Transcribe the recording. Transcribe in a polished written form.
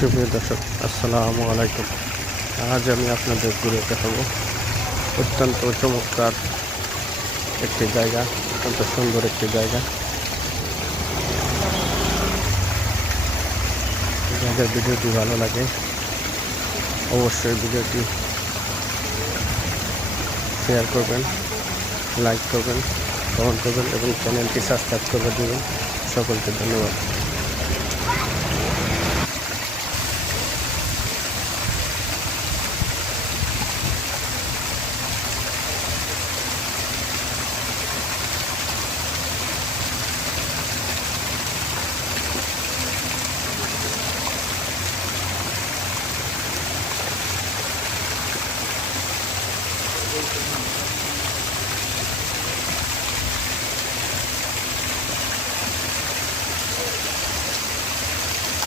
সুপ্রিয় দর্শক, আসসালামু আলাইকুম। আজ আমি আপনাদের ঘুরে দেখাবো অত্যন্ত চমৎকার একটি জায়গা, অত্যন্ত সুন্দর একটি জায়গা। যাদের ভিডিওটি ভালো লাগে অবশ্যই ভিডিওটি শেয়ার করবেন, লাইক করবেন, কমেন্ট করবেন এবং চ্যানেলটি সাবস্ক্রাইব করে দেবেন। সকলকে ধন্যবাদ।